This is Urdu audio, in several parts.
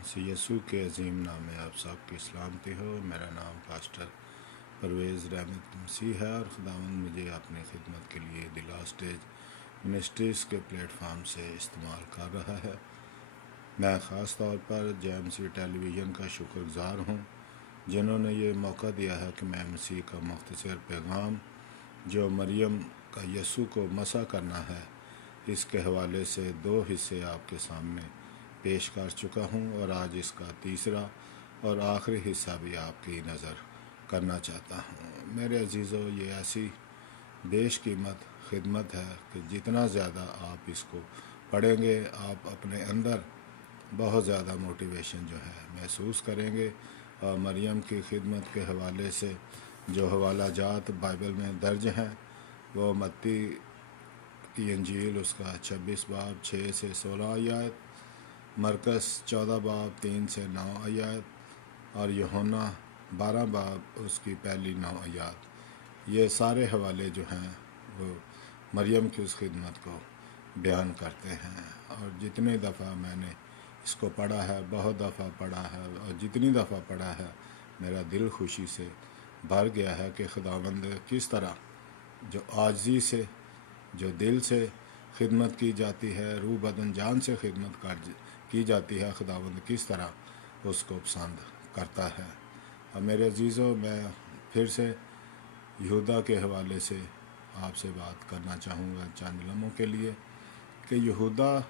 یسوع کے عظیم نام میں آپ سب کی سلامتی ہو۔ میرا نام پاسٹر پرویز رحمت مسیح ہے اور خداوند مجھے اپنی خدمت کے لیے دی لاسٹ ایج منسٹریز کے پلیٹ فارم سے استعمال کر رہا ہے۔ میں خاص طور پر JMC ٹیلی ویژن کا شکر گزار ہوں جنہوں نے یہ موقع دیا ہے کہ میں مسیح کا مختصر پیغام جو مریم کا یسوع کو مسح کرنا ہے اس کے حوالے سے 2 حصے آپ کے سامنے پیش کر چکا ہوں، اور آج اس کا تیسرا اور آخری حصہ بھی آپ کی نظر کرنا چاہتا ہوں۔ میرے عزیزو، یہ ایسی بیش قیمت خدمت ہے کہ جتنا زیادہ آپ اس کو پڑھیں گے آپ اپنے اندر بہت زیادہ موٹیویشن جو ہے محسوس کریں گے، اور مریم کی خدمت کے حوالے سے جو حوالہ جات بائبل میں درج ہیں وہ متی کی انجیل اس کا 26 باب 6 سے 16 آیات، مرکز 14 باب 3 سے 9 آیات اور یوحنا 12 باب اس کی پہلی 9 آیات، یہ سارے حوالے جو ہیں وہ مریم کی اس خدمت کو بیان کرتے ہیں۔ اور جتنی دفعہ میں نے اس کو پڑھا ہے، بہت دفعہ پڑھا ہے، اور جتنی دفعہ پڑھا ہے میرا دل خوشی سے بھر گیا ہے کہ خداوند کس طرح جو عاجزی سے، جو دل سے خدمت کی جاتی ہے، روح بدن جان سے خدمت کی جاتی ہے، خداوند کس طرح اس کو پسند کرتا ہے۔ اور میرے عزیزو، میں پھر سے یہودا کے حوالے سے آپ سے بات کرنا چاہوں گا چند لمحوں کے لیے کہ یہودا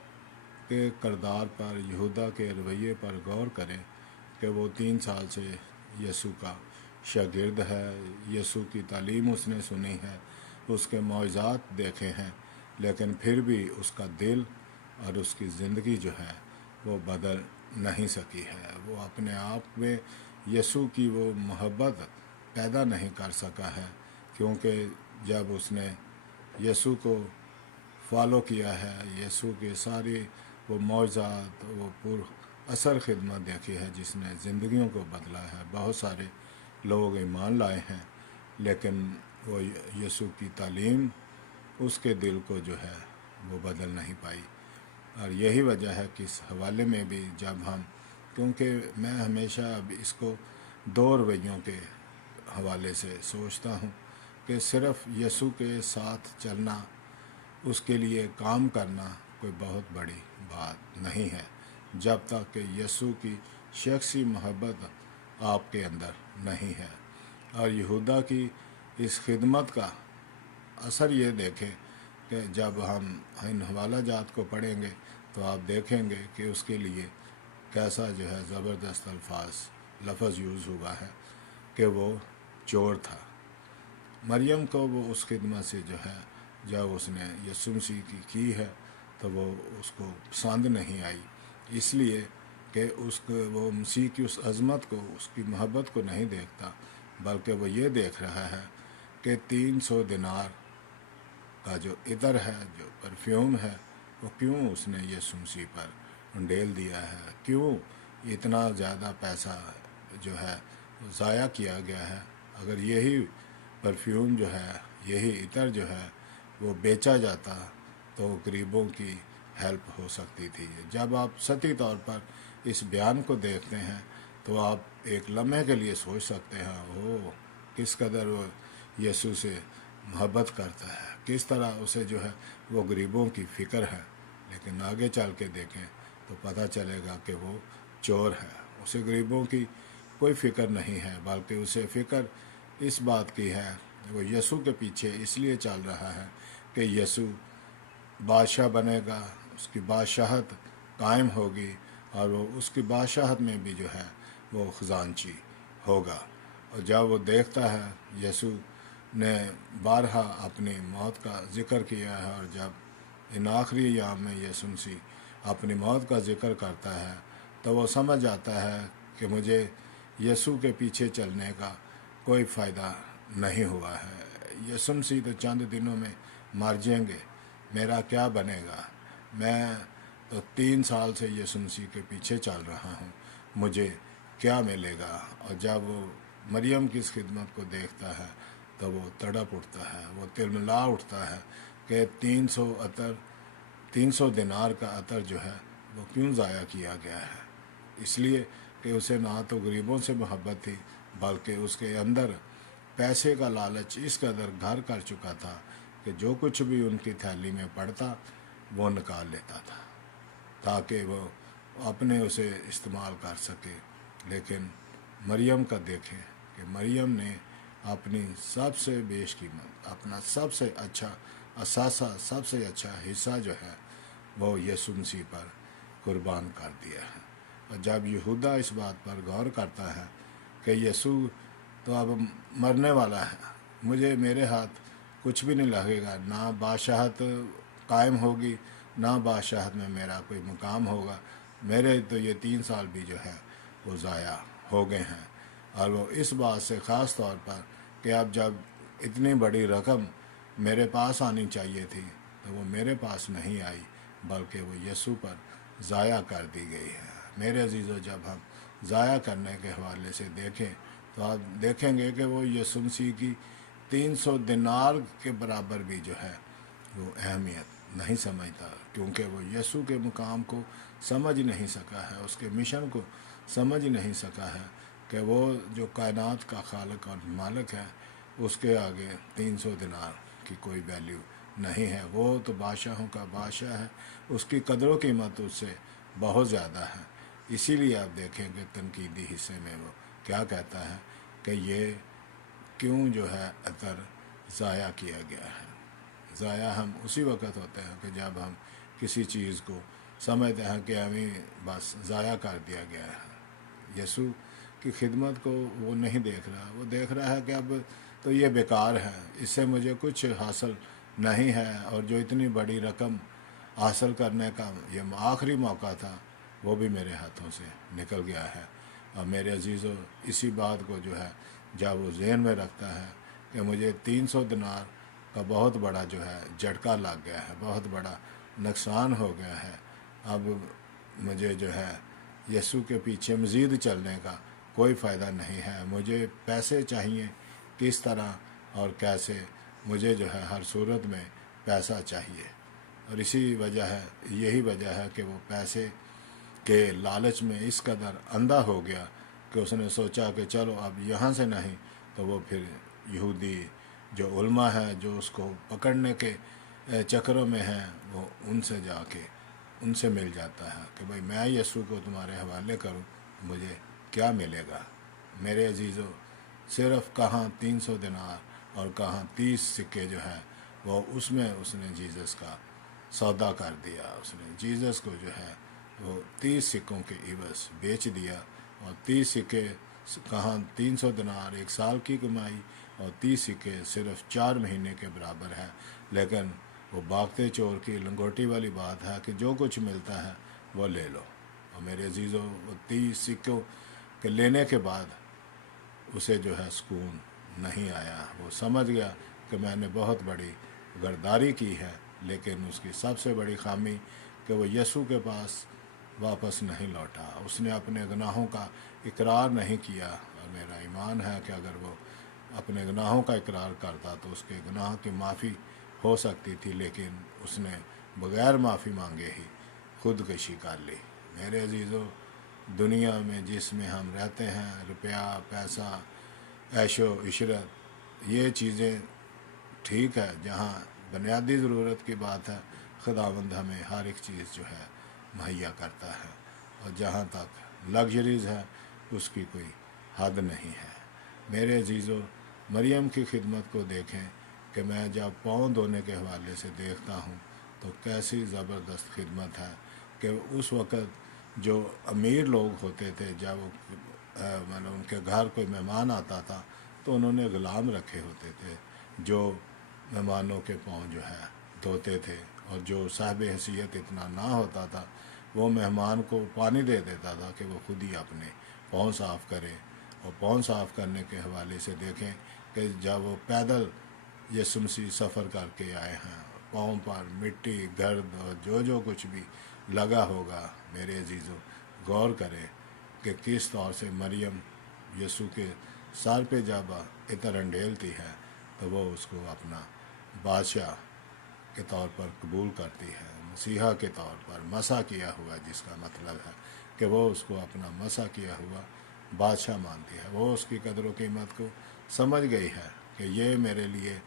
کے کردار پر، یہودا کے رویے پر غور کریں کہ وہ 3 سال سے یسوع کا شاگرد ہے، یسوع کی تعلیم اس نے سنی ہے، اس کے معجزات دیکھے ہیں، لیکن پھر بھی اس کا دل اور اس کی زندگی جو ہے وہ بدل نہیں سکی ہے۔ وہ اپنے آپ میں یسوع کی وہ محبت پیدا نہیں کر سکا ہے، کیونکہ جب اس نے یسوع کو فالو کیا ہے، یسوع کے ساری وہ معجزات، وہ پر اثر خدمت دیکھی ہے جس نے زندگیوں کو بدلا ہے، بہت سارے لوگ ایمان لائے ہیں، لیکن وہ یسوع کی تعلیم اس کے دل کو جو ہے وہ بدل نہیں پائی۔ اور یہی وجہ ہے کہ اس حوالے میں بھی جب ہم، کیونکہ میں ہمیشہ اب اس کو 2 رویوں کے حوالے سے سوچتا ہوں کہ صرف یسوع کے ساتھ چلنا، اس کے لیے کام کرنا کوئی بہت بڑی بات نہیں ہے جب تک کہ یسوع کی شخصی محبت آپ کے اندر نہیں ہے۔ اور یہودا کی اس خدمت کا اثر یہ دیکھیں کہ جب ہم ان حوالہ جات کو پڑھیں گے تو آپ دیکھیں گے کہ اس کے لیے کیسا جو ہے زبردست لفظ یوز ہوا ہے کہ وہ چور تھا۔ مریم کو وہ اس خدمت سے جو ہے، جب اس نے یسوع مسیح کی ہے تو وہ اس کو پسند نہیں آئی، اس لیے کہ وہ مسیح کی اس عظمت کو، اس کی محبت کو نہیں دیکھتا، بلکہ وہ یہ دیکھ رہا ہے کہ 300 دینار کا جو عطر ہے، جو پرفیوم ہے، وہ کیوں اس نے یسوع مسیح پر انڈیل دیا ہے، کیوں اتنا زیادہ پیسہ جو ہے ضائع کیا گیا ہے۔ اگر یہی پرفیوم جو ہے، یہی عطر جو ہے وہ بیچا جاتا تو غریبوں کی ہیلپ ہو سکتی تھی۔ جب آپ سطحی طور پر اس بیان کو دیکھتے ہیں تو آپ ایک لمحے کے لیے سوچ سکتے ہیں کس قدر وہ یسوع سے محبت کرتا ہے، کس طرح اسے جو ہے وہ غریبوں کی فکر ہے، لیکن آگے چل کے دیکھیں تو پتہ چلے گا کہ وہ چور ہے، اسے غریبوں کی کوئی فکر نہیں ہے، بلکہ اسے فکر اس بات کی ہے، وہ یسوع کے پیچھے اس لیے چل رہا ہے کہ یسوع بادشاہ بنے گا، اس کی بادشاہت قائم ہوگی، اور وہ اس کی بادشاہت میں بھی جو ہے وہ خزانچی ہوگا۔ اور جب وہ دیکھتا ہے، یسوع نے بارہا اپنی موت کا ذکر کیا ہے، اور جب ان آخری ایام میں یسوع مسیح اپنی موت کا ذکر کرتا ہے تو وہ سمجھ آتا ہے کہ مجھے یسوع کے پیچھے چلنے کا کوئی فائدہ نہیں ہوا ہے۔ یسوع مسیح تو چند دنوں میں مر جائیں گے، میرا کیا بنے گا؟ میں تو 3 سال سے یسوع مسیح کے پیچھے چل رہا ہوں، مجھے کیا ملے گا؟ اور جب وہ مریم کی اس خدمت کو دیکھتا ہے تو وہ تڑپ اٹھتا ہے، وہ تلملا اٹھتا ہے کہ 300 دینار کا عطر جو ہے وہ کیوں ضائع کیا گیا ہے۔ اس لیے کہ اسے نہ تو غریبوں سے محبت تھی بلکہ اس کے اندر پیسے کا لالچ اس قدر گھر کر چکا تھا کہ جو کچھ بھی ان کی تھیلی میں پڑتا وہ نکال لیتا تھا تاکہ وہ اپنے اسے استعمال کر سکے۔ لیکن مریم کا دیکھیں کہ مریم نے اپنی سب سے بیش قیمت، اپنا سب سے اچھا اثاثہ، سب سے اچھا حصہ جو ہے وہ یسوع مسیح پر قربان کر دیا ہے۔ اور جب یہودا اس بات پر غور کرتا ہے کہ یسوع تو اب مرنے والا ہے، میرے ہاتھ کچھ بھی نہیں لگے گا، نہ بادشاہت قائم ہوگی، نہ بادشاہت میں میرا کوئی مقام ہوگا، میرے تو یہ 3 سال بھی جو ہے وہ ضائع ہو گئے ہیں۔ اور وہ اس بات سے خاص طور پر کہ اب جب اتنی بڑی رقم میرے پاس آنی چاہیے تھی تو وہ میرے پاس نہیں آئی بلکہ وہ یسوع پر ضائع کر دی گئی ہے۔ میرے عزیزو، جب ہم ضائع کرنے کے حوالے سے دیکھیں تو آپ دیکھیں گے کہ وہ یسوع مسیح کی 300 دینار کے برابر بھی جو ہے وہ اہمیت نہیں سمجھتا، کیونکہ وہ یسوع کے مقام کو سمجھ نہیں سکا ہے، اس کے مشن کو سمجھ نہیں سکا ہے کہ وہ جو کائنات کا خالق اور مالک ہے اس کے آگے 300 دینار کی کوئی ویلیو نہیں ہے۔ وہ تو بادشاہوں کا بادشاہ ہے، اس کی قدر و قیمت اس سے بہت زیادہ ہے۔ اسی لیے آپ دیکھیں کہ تنقیدی حصے میں وہ کیا کہتا ہے کہ یہ کیوں جو ہے عطر ضائع کیا گیا ہے۔ ضائع ہم اسی وقت ہوتے ہیں کہ جب ہم کسی چیز کو سمجھتے ہیں کہ ہمیں بس ضائع کر دیا گیا ہے۔ یسوع کی خدمت کو وہ نہیں دیکھ رہا، وہ دیکھ رہا ہے کہ اب تو یہ بیکار ہے، اس سے مجھے کچھ حاصل نہیں ہے، اور جو اتنی بڑی رقم حاصل کرنے کا یہ آخری موقع تھا وہ بھی میرے ہاتھوں سے نکل گیا ہے۔ اور میرے عزیزو، اسی بات کو جو ہے جب وہ ذہن میں رکھتا ہے کہ مجھے 300 دینار کا بہت بڑا جو ہے جھٹکا لگ گیا ہے، بہت بڑا نقصان ہو گیا ہے، اب مجھے جو ہے یسوع کے پیچھے مزید چلنے کا کوئی فائدہ نہیں ہے، مجھے پیسے چاہیے، کس طرح اور کیسے، مجھے جو ہے ہر صورت میں پیسہ چاہیے۔ اور یہی وجہ ہے کہ وہ پیسے کے لالچ میں اس قدر اندھا ہو گیا کہ اس نے سوچا کہ چلو اب یہاں سے نہیں تو وہ پھر یہودی جو علماء ہیں جو اس کو پکڑنے کے چکروں میں ہیں، وہ ان سے جا کے ان سے مل جاتا ہے کہ بھئی میں یسوع کو تمہارے حوالے کروں، مجھے کیا ملے گا؟ میرے عزیزو، صرف کہاں 300 دینار اور کہاں 30 سکے جو ہے وہ اس میں اس نے جیزس کا سودا کر دیا، اس نے جیزس کو جو ہے وہ 30 سکوں کے عوض بیچ دیا، اور 30 سکے کہاں 300 دینار 1 سال کی کمائی، اور 30 سکے صرف 4 مہینے کے برابر ہے۔ لیکن وہ باغتے چور کی لنگوٹی والی بات ہے کہ جو کچھ ملتا ہے وہ لے لو۔ اور میرے عزیزو، وہ 30 سکوں کے لینے کے بعد اسے جو ہے سکون نہیں آیا، وہ سمجھ گیا کہ میں نے بہت بڑی غداری کی ہے، لیکن اس کی سب سے بڑی خامی کہ وہ یسوع کے پاس واپس نہیں لوٹا، اس نے اپنے گناہوں کا اقرار نہیں کیا۔ اور میرا ایمان ہے کہ اگر وہ اپنے گناہوں کا اقرار کرتا تو اس کے گناہ کی معافی ہو سکتی تھی، لیکن اس نے بغیر معافی مانگے ہی خودکشی کر لی۔ میرے عزیزو، دنیا میں جس میں ہم رہتے ہیں، روپیہ، پیسہ، عیش و عشرت، یہ چیزیں ٹھیک ہے، جہاں بنیادی ضرورت کی بات ہے خداوند ہمیں ہر ایک چیز جو ہے مہیا کرتا ہے، اور جہاں تک لگژریز ہے اس کی کوئی حد نہیں ہے۔ میرے عزیزو، مریم کی خدمت کو دیکھیں کہ میں جب پاؤں دھونے کے حوالے سے دیکھتا ہوں تو کیسی زبردست خدمت ہے کہ اس وقت جو امیر لوگ ہوتے تھے، جب ان کے گھر کوئی مہمان آتا تھا تو انہوں نے غلام رکھے ہوتے تھے جو مہمانوں کے پاؤں جو ہے دھوتے تھے، اور جو صاحب حیثیت اتنا نہ ہوتا تھا وہ مہمان کو پانی دے دیتا تھا کہ وہ خود ہی اپنے پاؤں صاف کرے۔ اور پاؤں صاف کرنے کے حوالے سے دیکھیں کہ جب وہ پیدل یسوع مسیح سفر کر کے آئے ہیں، پاؤں پر مٹی، گرد اور جو کچھ بھی لگا ہوگا، میرے عزیزو غور کریں کہ کس طور سے مریم یسوع کے سر پہ جب عطر انڈیلتی ہے تو وہ اس کو اپنا بادشاہ کے طور پر قبول کرتی ہے، مسیحا کے طور پر مسح کیا ہوا، جس کا مطلب ہے کہ وہ اس کو اپنا مسح کیا ہوا بادشاہ مانتی ہے۔ وہ اس کی قدر و قیمت کو سمجھ گئی ہے کہ یہ میرے لیے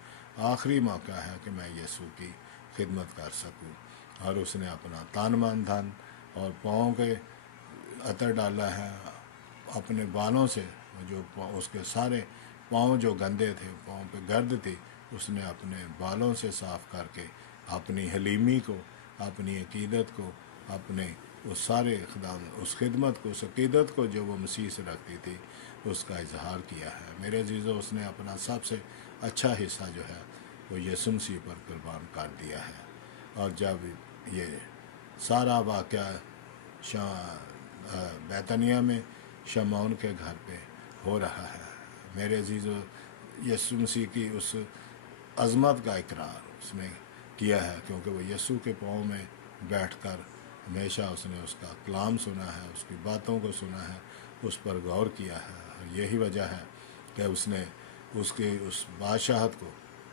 آخری موقع ہے کہ میں یسوع کی خدمت کر سکوں، اور اس نے اپنا تن من دھن اور پاؤں کے عطر ڈالا ہے اپنے بالوں سے، جو اس کے سارے پاؤں جو گندے تھے، پاؤں پہ گرد تھی، اس نے اپنے بالوں سے صاف کر کے اپنی حلیمی کو، اپنی عقیدت کو، اپنے اس سارے اس خدمت کو، اس عقیدت کو جو وہ مسیح سے رکھتی تھی، اس کا اظہار کیا ہے۔ میرے عزیزو، اس نے اپنا سب سے اچھا حصہ جو ہے وہ یسوع مسیح پر قربان کر دیا ہے۔ اور جب یہ سارا واقعہ بیتنیہ میں شمعون کے گھر پہ ہو رہا ہے، میرے عزیزو، یسوع مسیح کی اس عظمت کا اقرار اس نے کیا ہے، کیونکہ وہ یسوع کے پاؤں میں بیٹھ کر ہمیشہ اس نے اس کا کلام سنا ہے، اس کی باتوں کو سنا ہے، اس پر غور کیا ہے، اور یہی وجہ ہے کہ اس نے اس کی اس بادشاہت کو،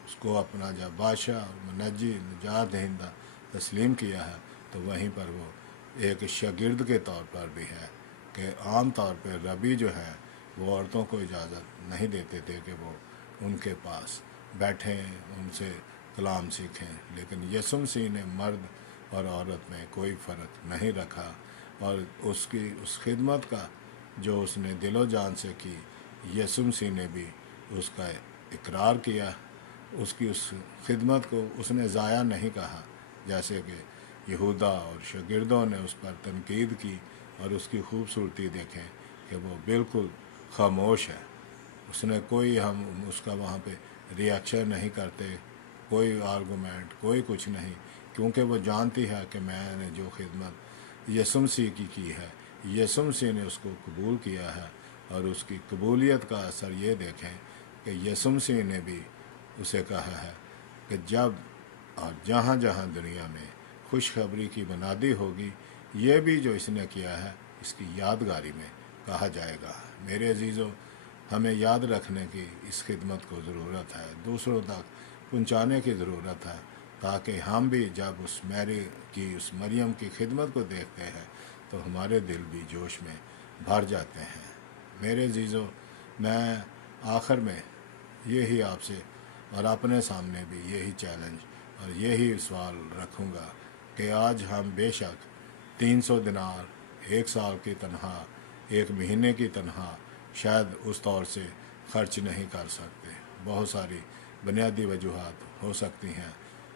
اس کو اپنا جب بادشاہ اور منجی نجات دہندہ تسلیم کیا ہے، تو وہیں پر وہ ایک شاگرد کے طور پر بھی ہے کہ عام طور پہ ربی جو ہے وہ عورتوں کو اجازت نہیں دیتے تھے کہ وہ ان کے پاس بیٹھیں، ان سے کلام سیکھیں، لیکن یسوع مسیح نے مرد اور عورت میں کوئی فرق نہیں رکھا، اور اس کی اس خدمت کا جو اس نے دل و جان سے کی، یسوع مسیح نے بھی اس کا اقرار کیا، اس کی اس خدمت کو اس نے ضائع نہیں کہا، جیسے کہ یہودا اور شاگردوں نے اس پر تنقید کی اور اس کی خوبصورتی دیکھیں کہ وہ بالکل خاموش ہے، اس نے کوئی، ہم اس کا وہاں پہ ریئیکشن نہیں کرتے، کوئی آرگومنٹ، کوئی کچھ نہیں، کیونکہ وہ جانتی ہے کہ میں نے جو خدمت یسوع مسیح کی ہے، یسوع مسیح نے اس کو قبول کیا ہے، اور اس کی قبولیت کا اثر یہ دیکھیں کہ یسوع مسیح نے بھی اسے کہا ہے کہ جب اور جہاں جہاں دنیا میں خوشخبری کی بنیادی ہوگی، یہ بھی جو اس نے کیا ہے اس کی یادگاری میں کہا جائے گا۔ میرے عزیزو، ہمیں یاد رکھنے کی اس خدمت کو ضرورت ہے، دوسروں تک پہنچانے کی ضرورت ہے، تاکہ ہم بھی جب اس میری کی، اس مریم کی خدمت کو دیکھتے ہیں تو ہمارے دل بھی جوش میں بھر جاتے ہیں۔ میرے عزیزو، میں آخر میں یہی آپ سے اور اپنے سامنے بھی یہی چیلنج اور یہی سوال رکھوں گا کہ آج ہم بے شک 300 دینار، 1 سال کی تنخواہ، 1 مہینے کی تنخواہ شاید اس طور سے خرچ نہیں کر سکتے، بہت ساری بنیادی وجوہات ہو سکتی ہیں،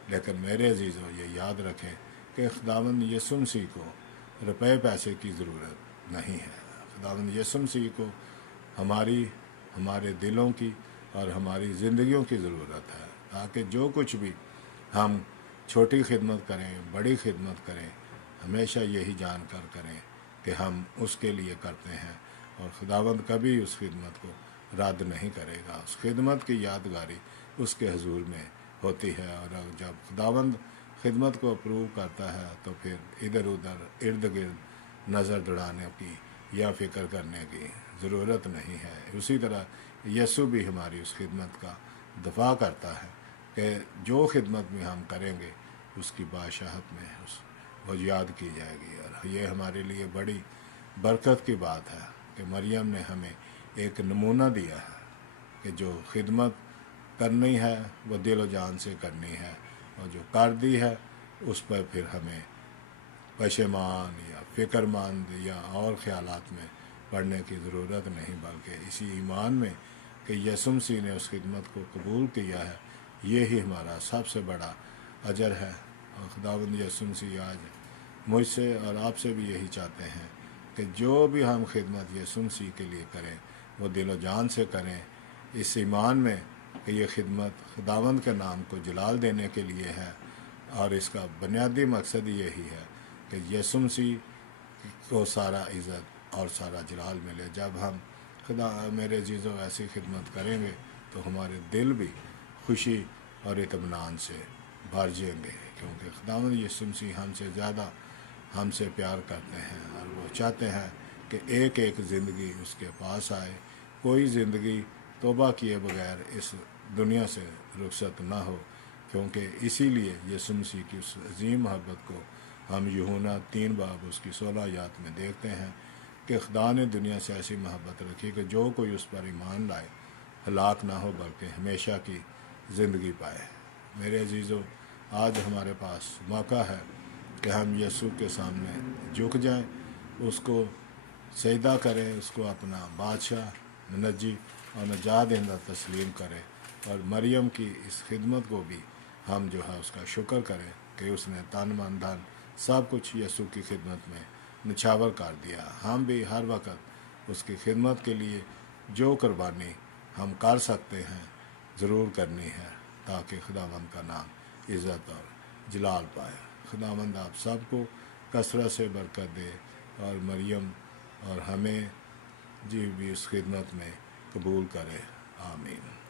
لیکن میرے عزیزو یہ یاد رکھیں کہ خداوند یسوع مسیح کو روپے پیسے کی ضرورت نہیں ہے۔ خداوند یسوع مسیح کو ہمارے دلوں کی اور ہماری زندگیوں کی ضرورت ہے، تاکہ جو کچھ بھی ہم چھوٹی خدمت کریں، بڑی خدمت کریں، ہمیشہ یہی جان کر کریں کہ ہم اس کے لیے کرتے ہیں، اور خداوند کبھی اس خدمت کو رد نہیں کرے گا۔ اس خدمت کی یادگاری اس کے حضور میں ہوتی ہے، اور جب خداوند خدمت کو اپروو کرتا ہے تو پھر ادھر ادھر ارد گرد نظر دوڑانے کی یا فکر کرنے کی ضرورت نہیں ہے۔ اسی طرح یسوع بھی ہماری اس خدمت کا دفاع کرتا ہے کہ جو خدمت بھی ہم کریں گے اس کی بادشاہت میں وہ یاد کی جائے گی، اور یہ ہمارے لیے بڑی برکت کی بات ہے کہ مریم نے ہمیں ایک نمونہ دیا ہے کہ جو خدمت کرنی ہے وہ دل و جان سے کرنی ہے، اور جو کر دی ہے اس پر پھر ہمیں پشیمان یا فکر مند یا اور خیالات میں پڑھنے کی ضرورت نہیں، بلکہ اسی ایمان میں کہ یسوع مسیح نے اس خدمت کو قبول کیا ہے، یہی ہمارا سب سے بڑا اجر ہے۔ اور خداوند یسوع مسیح آج مجھ سے اور آپ سے بھی یہی چاہتے ہیں کہ جو بھی ہم خدمت یسوع مسیح کے لیے کریں وہ دل و جان سے کریں، اس ایمان میں کہ یہ خدمت خداوند کے نام کو جلال دینے کے لیے ہے، اور اس کا بنیادی مقصد یہی ہے کہ یسوع مسیح کو سارا عزت اور سارا جلال ملے۔ جب ہم میرے عزیزو ایسی خدمت کریں گے تو ہمارے دل بھی خوشی اور اطمینان سے بھر جائیں گے، کیونکہ خداوند یسوع مسیح ہم سے زیادہ ہم سے پیار کرتے ہیں، اور وہ چاہتے ہیں کہ ایک ایک زندگی اس کے پاس آئے، کوئی زندگی توبہ کیے بغیر اس دنیا سے رخصت نہ ہو، کیونکہ اسی لیے یسوع مسیح کی اس عظیم محبت کو ہم یوحنا 3 باب اس کی 16 آیات میں دیکھتے ہیں کہ خدا نے دنیا سے ایسی محبت رکھی کہ جو کوئی اس پر ایمان لائے ہلاک نہ ہو بلکہ ہمیشہ کی زندگی پائے۔ میرے عزیزو، آج ہمارے پاس موقع ہے کہ ہم یسوع کے سامنے جھک جائیں، اس کو سجدہ کریں، اس کو اپنا بادشاہ، منجی اور نجات دہندہ تسلیم کریں، اور مریم کی اس خدمت کو بھی ہم جو ہے اس کا شکر کریں کہ اس نے تن من دھن سب کچھ یسوع کی خدمت میں نچھاور کر دیا۔ ہم بھی ہر وقت اس کی خدمت کے لیے جو قربانی ہم کر سکتے ہیں ضرور کرنی ہے، تاکہ خداوند کا نام عزت اور جلال پائے۔ خداوند آپ سب کو کثرت سے برکت دے، اور مریم اور ہمیں بھی اس خدمت میں قبول کرے۔ آمین۔